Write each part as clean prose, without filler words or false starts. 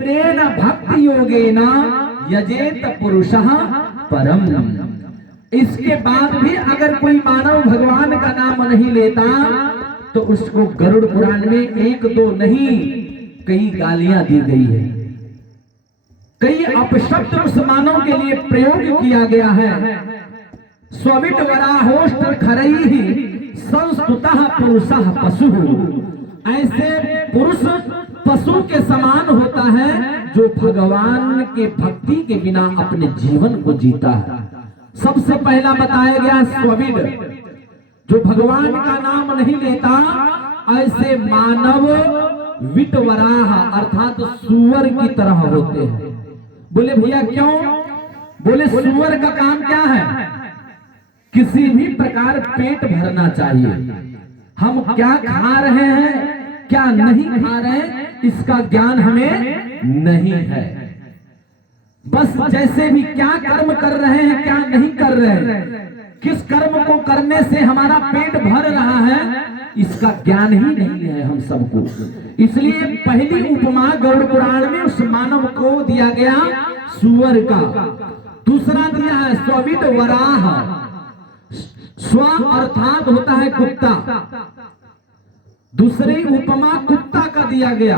प्रेण भक्ति योगेन यजेत पुरुषः परम। इसके बाद भी अगर कोई मानव भगवान का नाम नहीं लेता तो उसको गरुड़ पुराण में एक दो नहीं कई गालियां दी गई है, कई अपशब्द उस मानव के लिए प्रयोग किया गया है। स्विट वराहोष्ट खरई संस्तुतः पुरुषः पशु। ऐसे पुरुष पशु के समान होता है जो भगवान के भक्ति के बिना अपने जीवन को जीता है। सबसे पहला बताया गया स्विड, जो भगवान का नाम नहीं लेता, ऐसे मानव विटवराह अर्थात सुअर की तरह होते हैं। बोले भैया क्यों? बोले सुअर का काम क्या है? किसी भी प्रकार पेट भरना चाहिए। हम क्या खा रहे हैं क्या नहीं खा रहे हैं इसका ज्ञान हमें नहीं है। बस जैसे भी क्या कर्म कर रहे हैं क्या नहीं कर रहे हैं, किस कर्म को करने से हमारा पेट भर रहा है इसका ज्ञान ही नहीं है हम सबको। इसलिए पहली उपमा गरुड़ पुराण में उस मानव को दिया गया सुअर का। दूसरा दिया है स्विट वराह। स्व अर्थात होता है कुत्ता। दूसरी उपमा कुत्ता का दिया गया।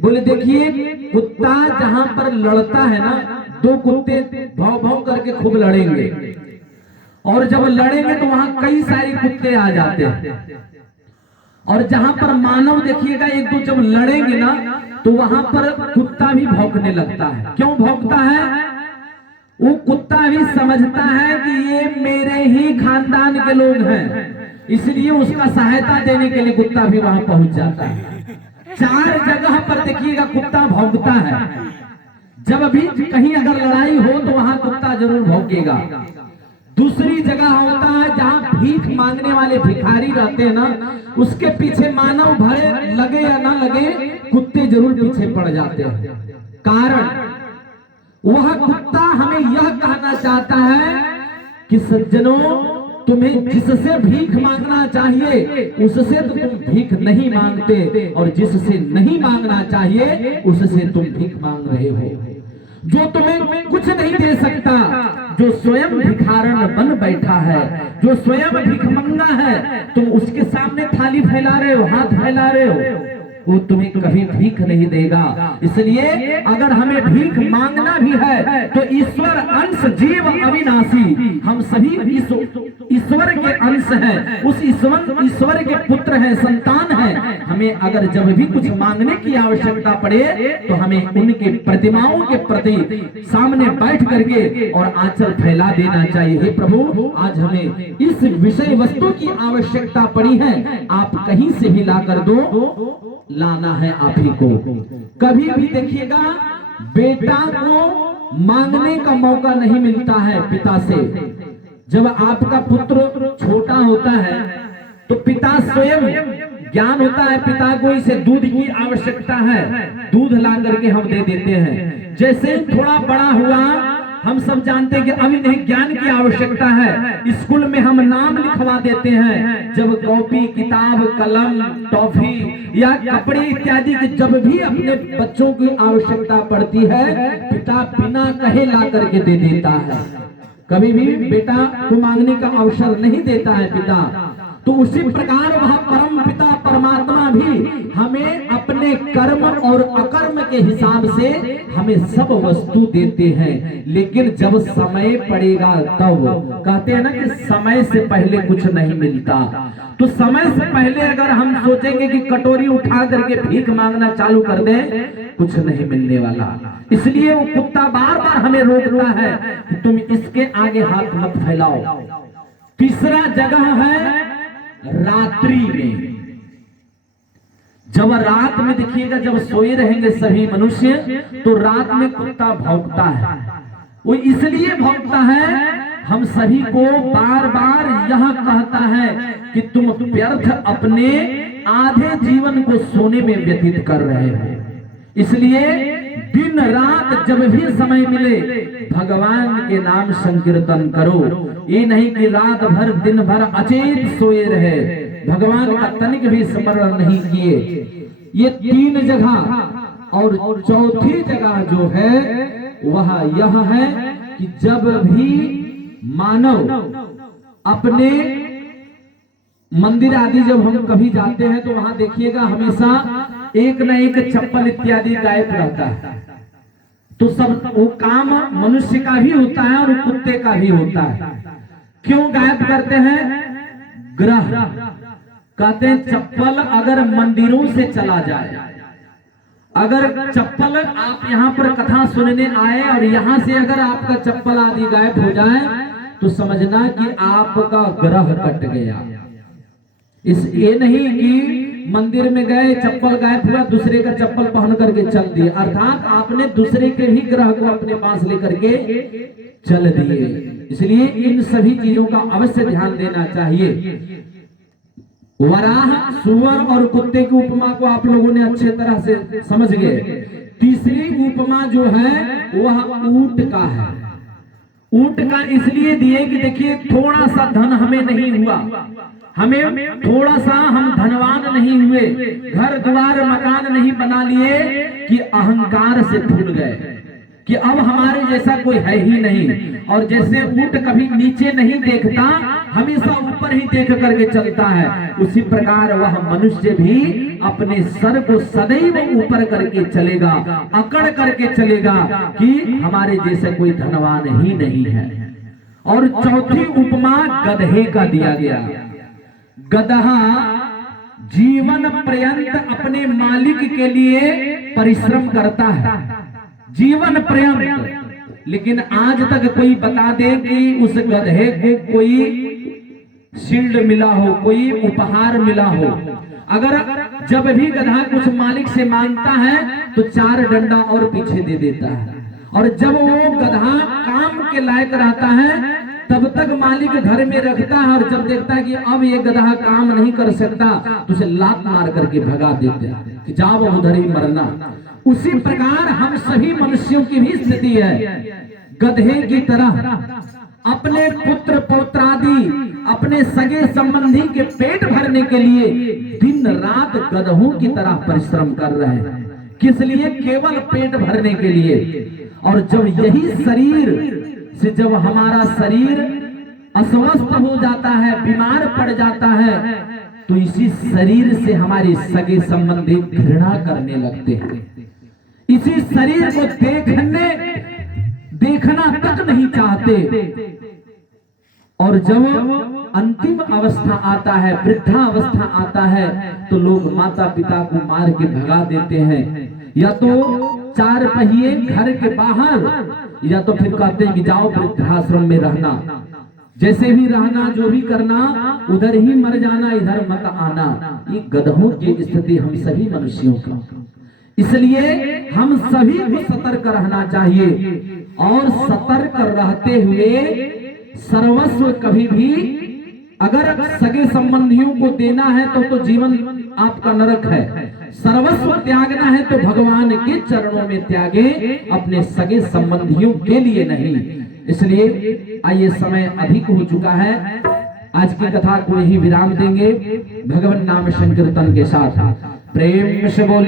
बोले देखिए कुत्ता जहां पर लड़ता है ना, दो कुत्ते भौं भौं करके खूब लड़ेंगे और जब लड़ेंगे तो वहां कई सारे कुत्ते आ जाते हैं। और जहां पर मानव देखिएगा एक दो जब लड़ेंगे ना तो वहां पर कुत्ता भी भौंकने लगता है। क्यों भौंकता है? वो कुत्ता भी समझता है कि ये मेरे ही खानदान के लोग हैं, इसलिए उसका सहायता देने के लिए कुत्ता भी वहां पहुंच जाता है। चार जगह पर देखिएगा कुत्ता भौंकता है। जब भी कहीं अगर लड़ाई हो तो वहां कुत्ता जरूर भौंकेगा। दूसरी जगह होता है जहां भीख मांगने वाले भिखारी रहते हैं ना, उसके पीछे मानव भरे लगे या ना लगे कुत्ते जरूर पीछे पड़ जाते हैं। कारण वह कुत्ता हमें यह कहना चाहता है कि सज्जनों तुम्हें जिससे भीख मांगना चाहिए उससे तो तुम भीख नहीं मांगते, और जिससे नहीं मांगना चाहिए उससे तुम भीख मांग रहे हो। जो तुम्हें कुछ नहीं दे सकता, जो स्वयं भिखारन बन बैठा है, जो स्वयं भिखमंगा है, तुम उसके सामने थाली फैला रहे हो, हाथ फैला रहे हो, वो तुम्हें कभी भीख नहीं देगा। इसलिए अगर हमें भीख मांगना भी है तो ईश्वर अंश जीव अविनाशी, हम सभी ईश्वर के अंश हैं, उस ईश्वर के पुत्र हैं, संतान हैं। हमें अगर जब भी कुछ मांगने की आवश्यकता पड़े तो हमें उनके प्रतिमाओं के प्रति सामने बैठ करके और आंचल फैला देना चाहिए। हे प्रभु आज हमें इस विषय वस्तु की आवश्यकता पड़ी है, आप कहीं से भी ला कर दो, लाना है आप ही को। कभी भी देखिएगा बेटा को मांगने का मौका नहीं मिलता है पिता से। जब आपका पुत्र छोटा होता है तो पिता स्वयं ज्ञान होता है पिता को इसे दूध की आवश्यकता है, दूध ला करके हम दे देते हैं। जैसे थोड़ा बड़ा हुआ हम सब जानते हैं कि अभी नहीं ज्ञान की आवश्यकता है, स्कूल में हम नाम लिखवा देते हैं। जब कॉपी किताब कलम टॉफी या कपड़े इत्यादि की जब भी अपने बच्चों की आवश्यकता पड़ती है पिता बिना कहे ला करके दे देता है। कभी भी बेटा को मांगने का अवसर नहीं देता है पिता। तो उसी प्रकार वह परम पिता परमात्मा भी हमें अपने कर्म और अकर्म के हिसाब से हमें सब वस्तु देते हैं, लेकिन जब समय पड़ेगा तब। कहते हैं ना कि समय से पहले कुछ नहीं मिलता। तो समय से पहले अगर हम सोचेंगे कि कटोरी उठा करके भीख मांगना चालू कर दें, कुछ नहीं मिलने वाला। इसलिए वो कुत्ता बार बार हमें रोकता है कि तुम इसके आगे हाथ मत फैलाओ। तीसरा जगह है रात्रि में। जब रात में देखिएगा जब सोए रहेंगे सभी मनुष्य तो रात में कुत्ता भौंकता है। वो इसलिए भौंकता है, हम सभी को बार बार यह कहता है कि तुम व्यर्थ अपने आधे जीवन को सोने में व्यतीत कर रहे हो। इसलिए दिन रात जब भी समय मिले भगवान के नाम संकीर्तन करो। ये नहीं कि रात भर दिन भर अचेत सोए रहे, भगवान का तनिक भी स्मरण नहीं किए। ये तीन जगह और चौथी जगह जो है वह यह है कि जब भी मानव अपने मंदिर आदि जब हम कभी जाते हैं तो वहां देखिएगा हमेशा एक न एक चप्पल इत्यादि गायब रहता है। तो सब वो काम मनुष्य का भी होता है और कुत्ते का भी होता है। क्यों गायब करते हैं? ग्रह कहते हैं चप्पल अगर मंदिरों से चला जाए, अगर चप्पल आप यहाँ पर कथा सुनने आए और यहाँ से अगर आपका चप्पल आदि गायब हो जाए तो समझना कि आपका ग्रह कट गया। इस ये नहीं कि मंदिर में गए चप्पल गायब हुआ दूसरे का चप्पल पहन करके चल दिए, अर्थात आपने दूसरे के भी ग्रह को अपने पास लेकर के चल दिए। इसलिए इन सभी चीजों का अवश्य ध्यान देना चाहिए। वराह, सुअर और कुत्ते की उपमा को आप लोगों ने अच्छे तरह से समझ गए। तीसरी उपमा जो है वह ऊंट का है। ऊंट का इसलिए दिए कि देखिए थोड़ा सा धन हमें नहीं हुआ, हमें थोड़ा सा हम धनवान नहीं हुए, घर द्वार मकान नहीं बना लिए कि अहंकार से फूल गए कि अब हमारे जैसा कोई है ही नहीं। और जैसे ऊंट कभी नीचे नहीं देखता, हमेशा ऊपर ही देख करके चलता है, उसी प्रकार वह मनुष्य भी अपने सर को सदैव ऊपर करके चलेगा, अकड़ करके चलेगा कि हमारे जैसे कोई धनवान ही नहीं है। और चौथी उपमा गधे का दिया गया। गधा जीवन पर्यंत अपने मालिक के लिए परिश्रम करता है, जीवन पर्यंत। लेकिन आज तक कोई बता दे कि उस गधे को कोई शील्ड मिला हो, कोई उपहार मिला हो। अगर जब भी गधा कुछ मालिक से मांगता है तो 4 डंडा और पीछे दे देता है, और जब वो गधा काम के लायक रहता है तब तक मालिक घर में रखता है, और जब देखता है कि अब ये गधा काम नहीं कर सकता तो उसे लात मार करके भगा देता है कि जाओ उधर ही मरना। उसी प्रकार हम सभी मनुष्यों की भी स्थिति है, गधे की तरह अपने पुत्र पौत्रादि अपने सगे संबंधी के पेट भरने के लिए दिन रात गधों की तरह परिश्रम कर रहे हैं। किस लिए? केवल पेट भरने के लिए। और जब यही शरीर से जब हमारा शरीर अस्वस्थ हो जाता है, बीमार पड़ जाता है, तो इसी शरीर से हमारे सगे संबंधी घृणा करने लगते हैं। इसी शरीर को देखना तक नहीं चाहते। और जब अंतिम अवस्था आता है, वृद्धा अवस्था आता है, तो लोग माता पिता को मार के भगा देते हैं, या तो 4 पहिए घर के बाहर, या तो फिर कहते हैं कि जाओ वृद्धाश्रम में रहना, जैसे भी रहना, जो भी करना, उधर ही मर जाना, इधर मत आना। ये गधों की स्थिति हम सभी मनुष्यों का। इसलिए हम सभी को सतर्क रहना चाहिए, और सतर्क रहते हुए सर्वस्व कभी भी अगर सगे संबंधियों को देना है तो जीवन आपका नरक है, सर्वस्व त्यागना है तो भगवान के चरणों में त्यागे, अपने सगे संबंधियों के लिए नहीं। इसलिए आइए समय अधिक हो चुका है, आज की कथा को यही विराम देंगे भगवान नाम संकीर्तन के साथ। प्रेम से बोलिए।